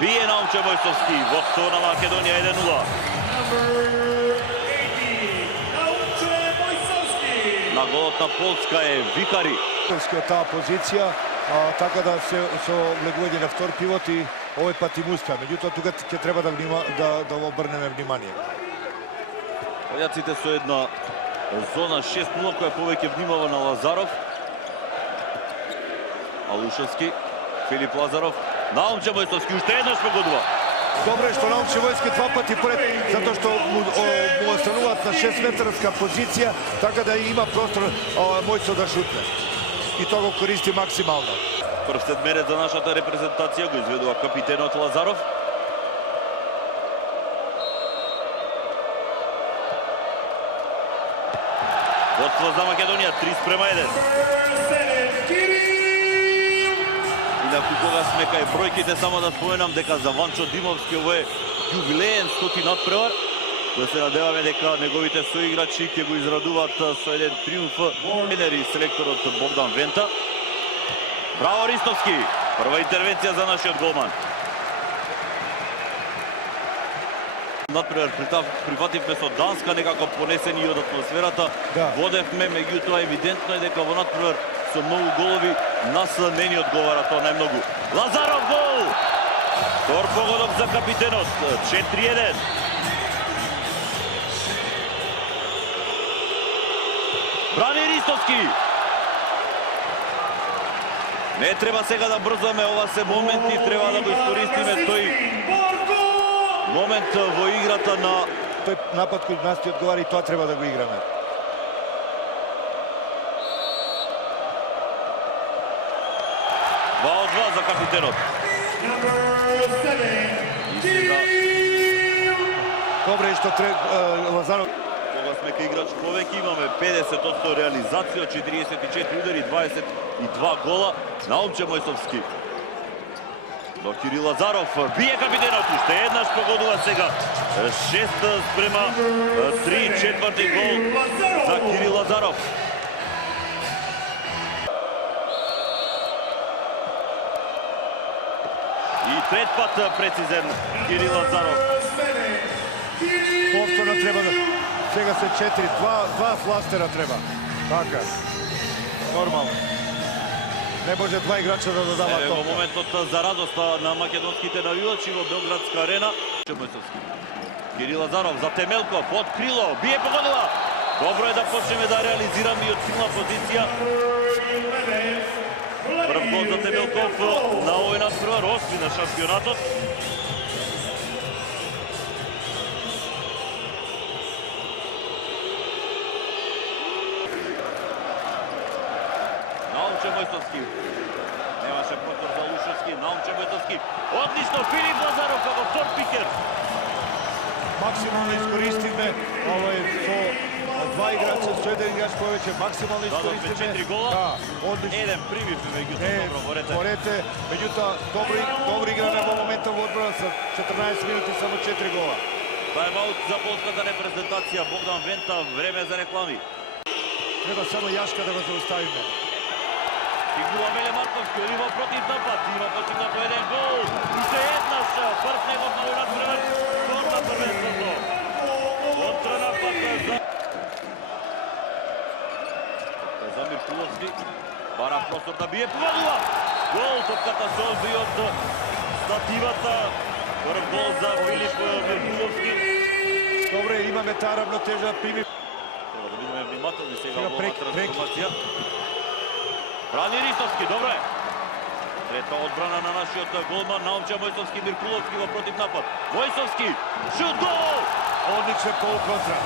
Бие Наумче Мојсовски во втор на Македонија 1:0. На голот на Полска е Викари. Од таа позиција, така да се влегување на втор пивот и овој пат им успеа. Меѓутоа тука ќе треба да обрнеме внимание. Пољаците со една зона 6:0 која повеќе внимава на Лазаров. Алушевски, Филип Лазаров, Наумче Мојсовски уште еднаш погодува. Добро е што Наумче Мојсовски два пати поред, затоа што му остануваат на 6-метарска позиција, така да има простор Мојсов да шутне. И тоа го користи максимално. Прв седмерец за нашата репрезентација го изведува капитенот Лазаров. Водство за Македонија 3:1. Инаку кога сме кај бројките, само да споменам дека за Ванчо Димовски ово е јубилеен 100 надпревар. Да се надеваме дека неговите соиграчи ќе го израдуваат со еден триумф. Тренер и селекторот Богдан Вента. Браво Ристовски! Прва интервенција за нашиот голман. Надпревар прифативме со Данска, некако понесени од атмосферата. Водевме, меѓутоа евидентно е дека во надпревар со многу голови нас не ни одговара тоа најмногу. Лазаров гол! Втор погодок за капитенот, 4:1. Брани Ристовски! Не треба сега да брзаме, ова се моменти, треба да го искористиме тој момент во играта на... Тој напад кој нас ти одговара и тоа треба да го играме. Два од два за капитенот. И сега... Добре, што Лазаров... Кога сме кај играч повеќе, имаме 50% реализација, 44 удари, 22 гола. Наумче Мојсовски. До Кирил Лазаров, бие капитенот, уште еднаш погодува сега. 6:3, четврти гол за Кирил Лазаров. И трет пат прецизен Кирил Лазаров. Повторно треба да... Сега се 4, два фластера треба. Така. Нормално. Не може два играча да дадават тоа. Во моментот за радост на македонските навивачи во Белградска арена. Кирил Лазаров за Темелков, од крило, бие погодува. Добро е да почнеме да реализираме и од силна позиција. Прв гол за Темелков на овој надпревар, 8 на шампионатот. Наумче Мојсовски. Немаше простор за Лушевски. Наумче Мојсовски. Одлично, Филип Лазаров како втор пикер. Максимално искористивме овој со два играча, со еден играч повеќе, максимално искористивме. Дадовме 4 гола. Да, одлично. Еден примивме, меѓутоа добро во рете. Меѓутоа добро игране во момента во одбрана со 14 минути само 4 гола. Тајм-аут за полската репрезентација. Богдан Вента, време за реклами. Треба само Јашка да го зауставиме. Стигнува Меле Марковски, има против напад, има постигнато еден гол. Уште еднаш, прв негов на овој надпревар, гол на првенството. Контранапад за Миркуловски. Бара простор да бие, погодува. Гол, топката се одби од стативата. Прв гол за Филип Миркуловски. Добре, имаме таа равнотежа, прими. Треба да бидеме внимателни сега во оваа Прек. трансформација. Брани Ристовски, добро е. Трета одбрана на нашиот голман, Наумче Мојсовски, Миркуловски во против напад. Мојсовски, шут, гол! Одличен полуконтра.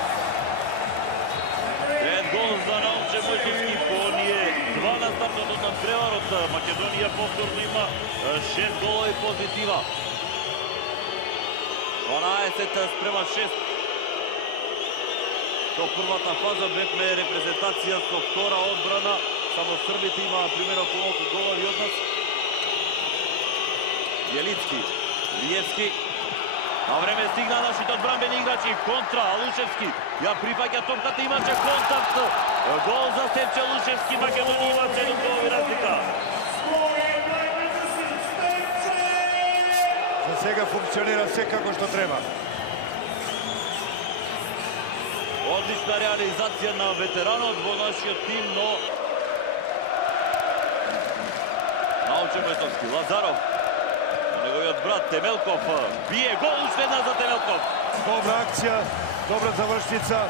Трет гол за Наумче Мојсовски, по оние два на стартот од надпреварот. Македонија повторно има 6 голови позитива. 12:6. До првата фаза бевме репрезентација со втора одбрана. Само србите имаа примерно помалку голови од нас. Јелицки, Лиевски. На време стигна нашите одбранбени играчи. Контра, Алушевски. Ја припаѓа топката, имаше контакт. Гол за Степче Алушевски. Македонија има 7 голови разлика. За сега функционира все како што треба. Одлична реализација на ветеранот во нашиот тим, но Наумче Мојсовски, Лазаров, неговиот брат Темелков, бие гол, уште една за Темелков. Добра акција, добра завршница.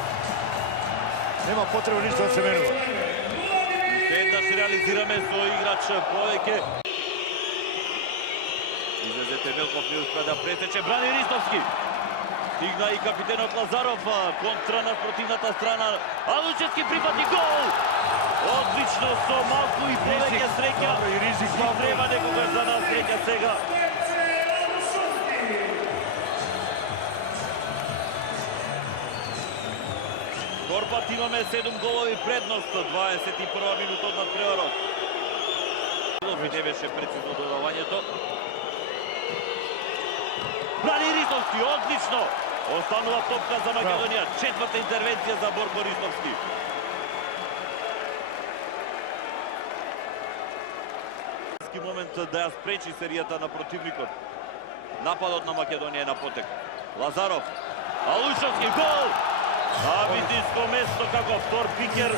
Нема потреба ништо да се менува. Уште еднаш реализираме со играч повеќе. Излезе Темелков, не успеа да претече, брани Ристовски. Стигна и капитенот Лазаров, контра на противната страна. Алучевски припати гол! Одлично, со малку и повеќе среќа. И ризик И треба некогаш за нас среќа сега. Торпат имаме 7 голови предност, 21 минута од надпреварот. Не беше прецизно додавањето. Брани Ристовски, одлично! Останува топка за Македонија. Четврта интервенција за Борко Ристовски. Момент да ја спречи серијата на противникот. Нападот на Македонија е на потек. Лазаров, Алушовски, гол! Витинско место како втор пикер,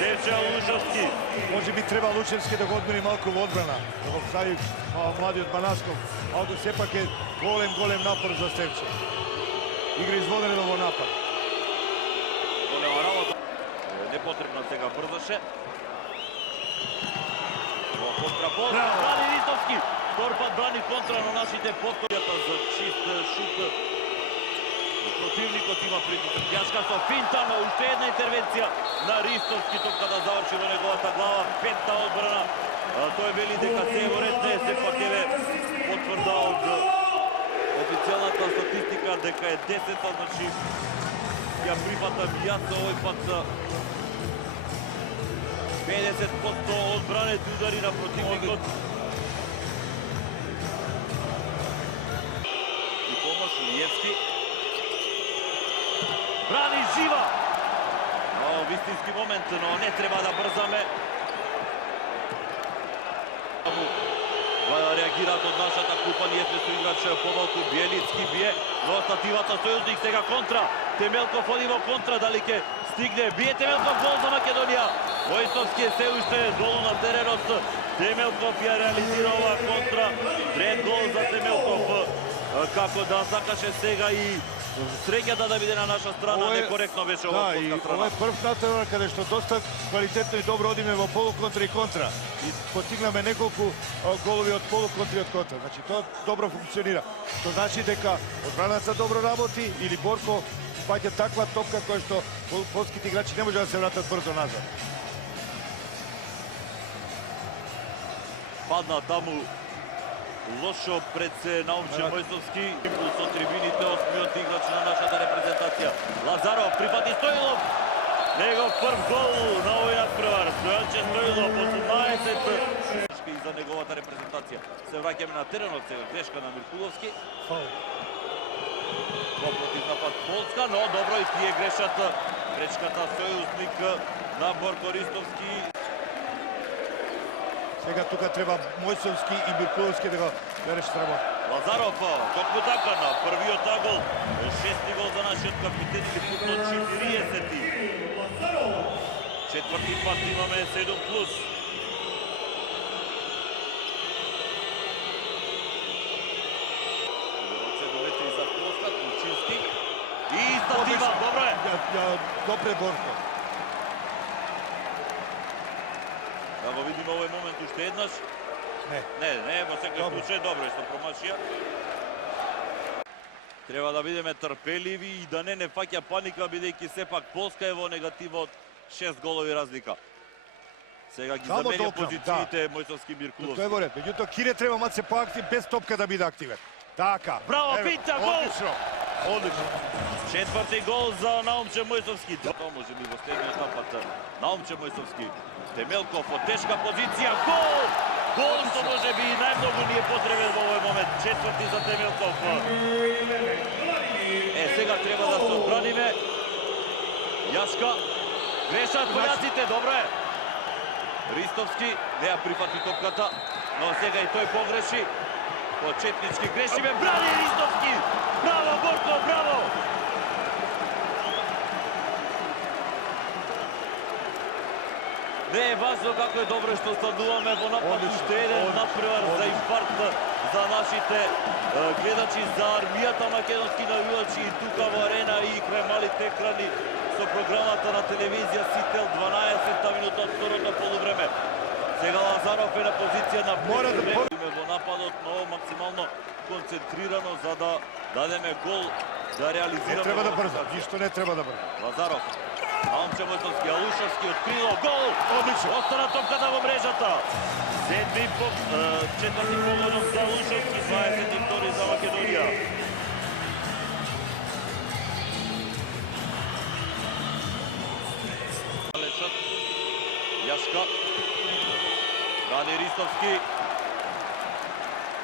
Девче Алушовски. Може би треба Лучевски да го одмери малку во одбрана, да го стави младиот Банасков. Алко сепак е голем напор за Стевче. Игра изводено во напад. Голема работа. Непотребно сега брзаше. Контрапол, брани Ристовски. Торпат брани контра, но нашите подкорјата за чист шут. Противникот има притисок. Јашка со финта, но уште една интервенција на Ристовски, топка да заврши во неговата глава. Петта одбрана. Тој вели дека се во ред, не сепак еве потврда од официјалната статистика дека е 10-та, значи ја прифатам јас овој пат 50% одбранети удари на противникот. И помош Лиевски. Брани Жива! Вистински момент, но не треба да брзаме. Реагираат од нашата купа, ние сме со играч помалку, Биелицки бие, но стативата сојузник сега контра. Темелков оди во контра, дали ќе стигне, бие Темелков, гол за Македонија. Мојсовски е се уште долу на теренот. Темелков ја реализира оваа контра. Трет гол за Темелков. Како да сакаше сега и среќата да биде на наша страна, некоректно беше оваа полска страна. Ова е прв натпревар каде што доста квалитетно и добро одиме во полуконтра и контра. И постигнаме неколку голови од полуконтра и од контра. Значи тоа добро функционира. Тоа значи дека одбраната добро работи или Борко паѓа таква топка која што полските играчи не може да се вратат брзо назад. Падна таму лошо пред се Наумче Мојсовски. Импулс од трибините, осмиот играч на нашата репрезентација. Лазаров припати Стоилов. Негов прв гол на овој надпревар. Стојанче Стоилов, 18 и за неговата репрезентација. Се враќаме на теренот сега, грешка на Миркуловски. Против напад Полска, но добро и тие грешат. Грешката сојузник на Борко Ристовски. Сега тука треба Мојсовски и Миркуловски да решат работа. Лазаров, токму така на првиот гол, шести гол за нашиот капитен или путно 40-ти. Четврти пат имаме 7+. За Полска, Кучински. И статива, добро е. Добре Борко. Да го видиме овој момент уште еднаш. Не, во секој случај добро е што промашија. Треба да бидеме трпеливи и да не фаќа паника, бидејќи сепак Полска е во негатива од 6 голови разлика. Сега ги заменја позициите Мојсовски, Миркуловски. Тоа е во ред. Меѓутоа Кире треба малце поактив без топка да биде активен. Така. Браво, финта, гол! Одлично. Четврти гол за Наумче Мојсовски. Тоа може би во следниот напад. Наумче Мојсовски. Темелков од тешка позиција. Гол! Гол што може би најмногу ни е потребен во овој момент. Четврти за Темелков. Сега треба да се одбраниме. Јашка. Грешат поляците, добро е. Ристовски не ја прифати топката, но сега и тој погреши. Почетнички грешиме, брани Ристовски! Браво, Борко, браво! Не е важно како е добро што стануваме во напад, уште еден надпревар за инфаркт за нашите гледачи, за армијата македонски навивачи и тука во арена и крај малите екрани со програмата на телевизија Сител, 12-та минута од второто полувреме. Сега Лазаров е на позиција на време во нападот, но максимално концентрирано за да дадеме гол, да реализираме. Не треба да брза, ништо не треба да брза. Лазаров, Омче Мојсовски, Алушевски открило, гол! Одлично. Остана топката во мрежата. Четврти погодок за Алушевски, 22 за Македонија. Лечат, Јашка, Рани Ристовски.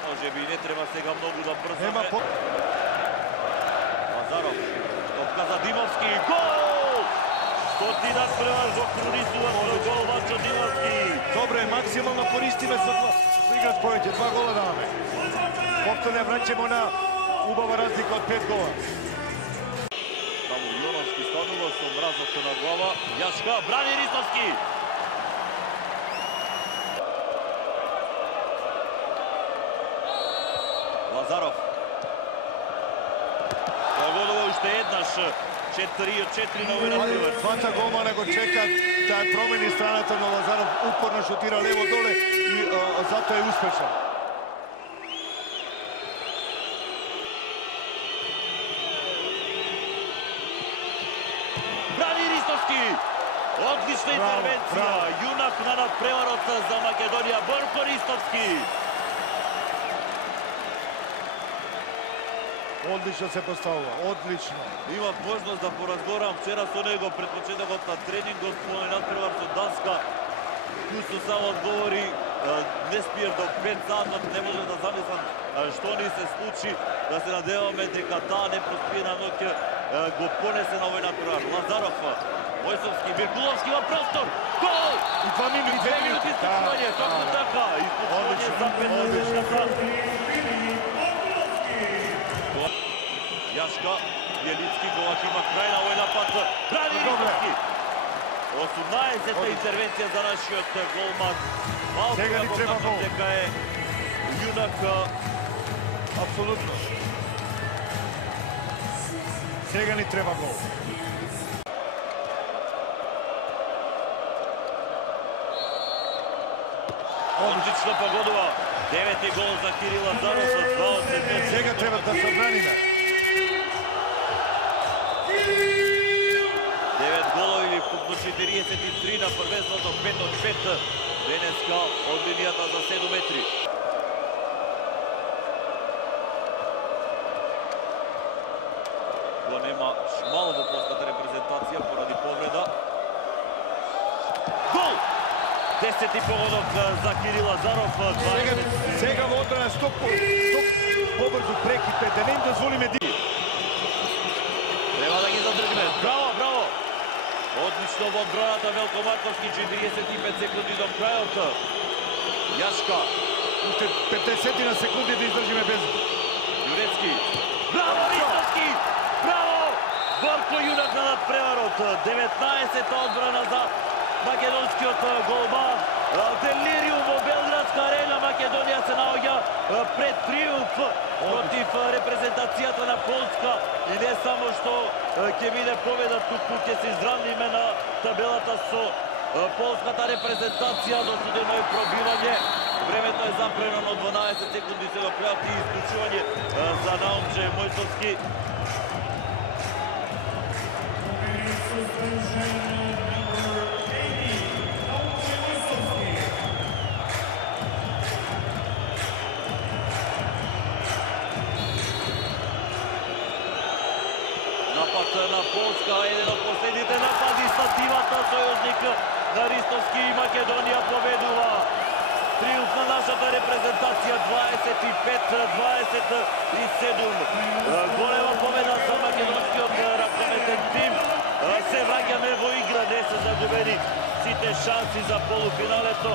Може би не треба сега многу да брзаме. Лазаров, топка за Димовски, гол! Стоти надпревар го крунисува со гол Вачо Димовски. Добре, максимално користиме со играч повеќе, 2 гола даваме. Повторно враќаме на убава разлика од 5 гола. Таму Јоновски станува со мразот на глава. Јашка, брани Ристовски. Лазаров. Погодува уште еднаш. 4-4 на овој надпревар. Двата голмана го чекат да промени страната, но Лазаров упорно шутира лево доле и затоа е успешен. Брани Ристовски! Одлична интервенција. Јунак на надпреварот за Македонија, Борко Ристовски. Одлично се поставува, одлично. Имав можност да поразговарам вчера со него пред почетокот на тренингот во надпревар со Данска. Кусто само одговори, не спиер до 5 сатот, не може да замислам што ни се случи, да се надеваме дека таа непроспиена ноќ го понесе на овој надпревар. Лазаров, Мојсовски, Биркуловски во простор, гол! И 2 минути, 2 минути испуцување, точно така, испуцување за 15-шката. Јашка, Јелицки, Голак има крај на овој напад. Брани Ристовски! 18-та интервенција за нашиот голман. Сега ни треба гол. Дека е јунак. Апсолутно. Сега ни треба гол. Одлично погодува. 9-ти гол за Кирил Лазаров со 2 од 7. Сега треба да се одбраниме. 9 голови, вкупно 43 на првенството, 5 од 5. Денеска од линијата за 7 метри. Го нема Шмал во полската репрезентација поради повреда. Гол! 10-ти погодок за Кирил Лазаров. Сега во одбрана стоп побрзо преките, да не им дозволиме ди. Треба да ги задржиме. Браво, браво! Одлично во одбраната Велко Марковски, 45 секунди до крајот. Јашка. Уште 50 на секунди да издржиме без. Јурецки. Браво, Ристовски! Браво! Борко Јунак на надпреварот. 19-та одбрана за македонскиот голман. Делириум во Белградска арена. Македонија се наоѓа пред триумф против репрезентацијата на Полска. И не само што ќе биде победа, туку ќе се изравниме на табелата со полската репрезентација. До студено е пробивање. Времето е запрено, 12 секунди се до крајот и исклучување за Наумче Мојсовски. Напад на Полска, еден од последните напади, стативата сојузник на Ристовски и Македонија победува. Триумф на нашата репрезентација, 25-27. Голема победа за македонскиот ракометен тим. Се враќаме во игра, не се загубени сите шанси за полуфиналето.